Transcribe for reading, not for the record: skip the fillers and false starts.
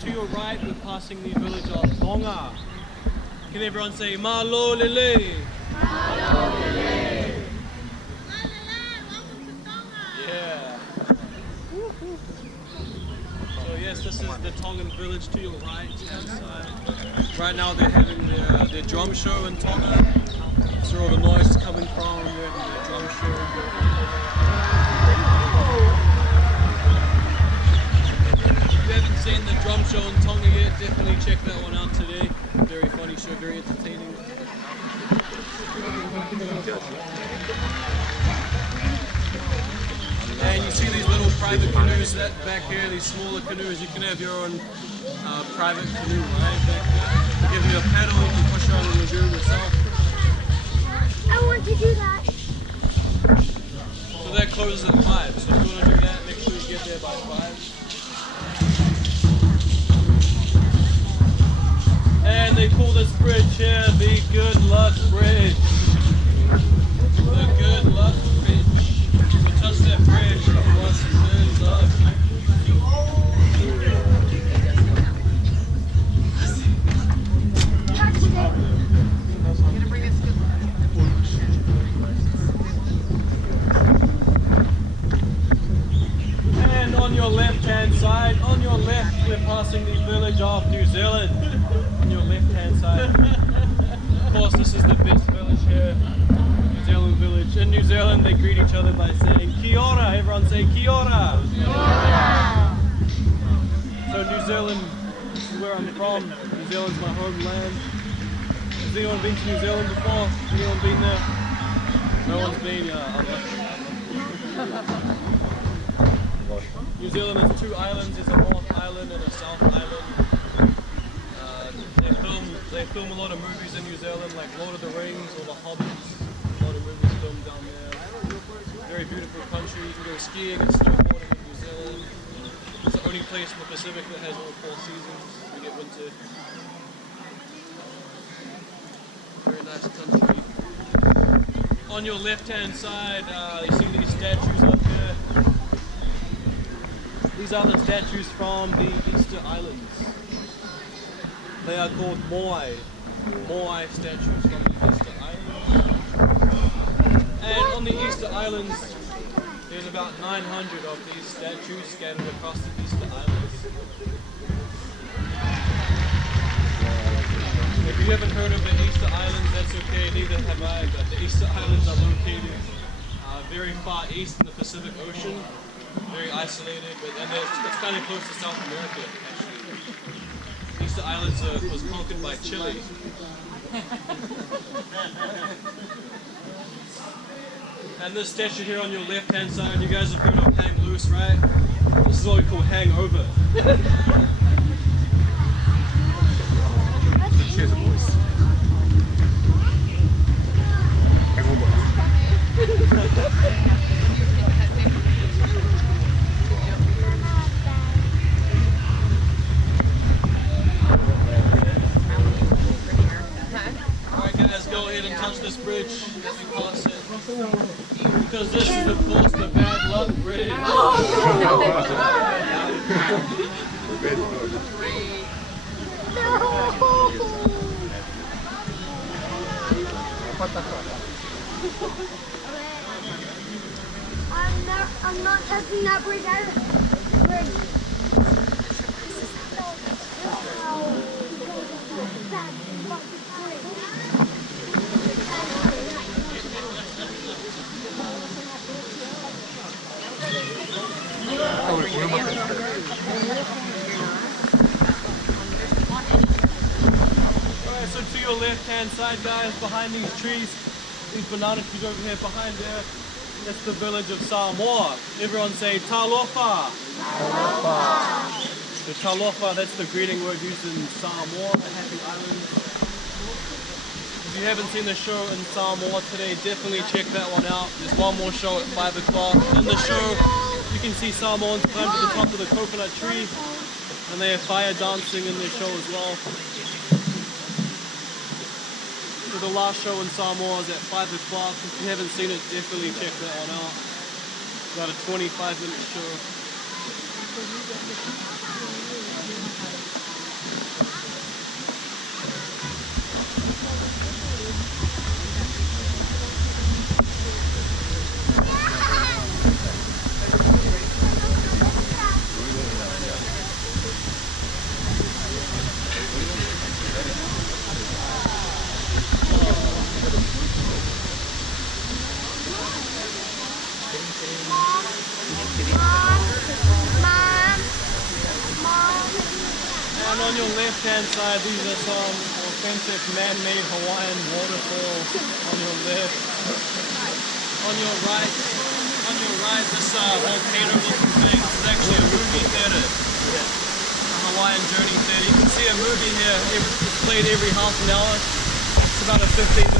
to your right, we're passing the village of Tonga. Can everyone say Malo Lele? Malo Lele. Yeah. So yes, this is the Tongan village to your right hand side. Right now they're having their drum show in Tonga. That's where all the noise is coming from. They're having their drum show. If you haven't seen the drum show in Tonga yet, definitely check that one out today. Very funny show, very entertaining. And you see these little private canoes that back here, these smaller canoes. You can have your own private canoe, right? Back there. They give you a paddle, you can push around the lagoon yourself. I want to do that. So that closes at 5. So if you want to do that, make sure you get there by 5. And they call this bridge here the Good Luck Bridge. The Good Luck Bridge. So touch that bridge and once it turns up. And on your left hand side, on your left, we're passing the village of New Zealand. On your left hand side. Of course, this is the best village here, New Zealand village. In New Zealand, they greet each other by saying Kia ora. Everyone say Kia ora. Kia ora. So New Zealand is where I'm from. New Zealand's my homeland. Has anyone been to New Zealand before? Anyone been there? No one's been. New Zealand has 2 islands. There's a North Island and a South Island. They film a lot of movies in New Zealand, like Lord of the Rings or The Hobbit. A lot of movies filmed down there. Very beautiful country. You can go skiing and snowboarding in New Zealand. It's the only place in the Pacific that has all 4 seasons. We get winter. Very nice country. On your left-hand side, you see these statues up here. These are the statues from the Easter Islands. They are called Moai statues from the Easter Islands. And on the Easter Islands, there's about 900 of these statues scattered across the Easter Islands. If you haven't heard of the Easter Islands, that's okay, neither have I, but the Easter Islands are located very far east in the Pacific Ocean, very isolated, and it's kind of close to South America, actually. Easter Islands was conquered by Chile. And this statue here on your left hand side, you guys have heard of hang loose, right? This is what we call hangover. Cheers, boys. Hangover. Go ahead and touch this bridge as we pass it. Because this is, of course, the Bad Luck Bridge. I'm not touching that bridge. Alright, so to your left hand side, guys, behind these trees, these banana trees over here behind there, that's the village of Samoa. Everyone say talofa. Talofa. The talofa, that's the greeting word used in Samoa, the Happy Islands. If you haven't seen the show in Samoa today, definitely check that one out. There's one more show at 5 o'clock. In the show, you can see Samoans climb to the top of the coconut tree, and they have fire dancing in their show as well. So the last show in Samoa is at 5 o'clock. If you haven't seen it, definitely check that one out. It's about a 25-minute show. And on your left-hand side, these are some authentic man-made Hawaiian waterfalls on your left. On your right, this volcano-looking thing is actually a movie theater. Hawaiian Journey Theater. You can see a movie here. It's played every half an hour. It's about a 15-minute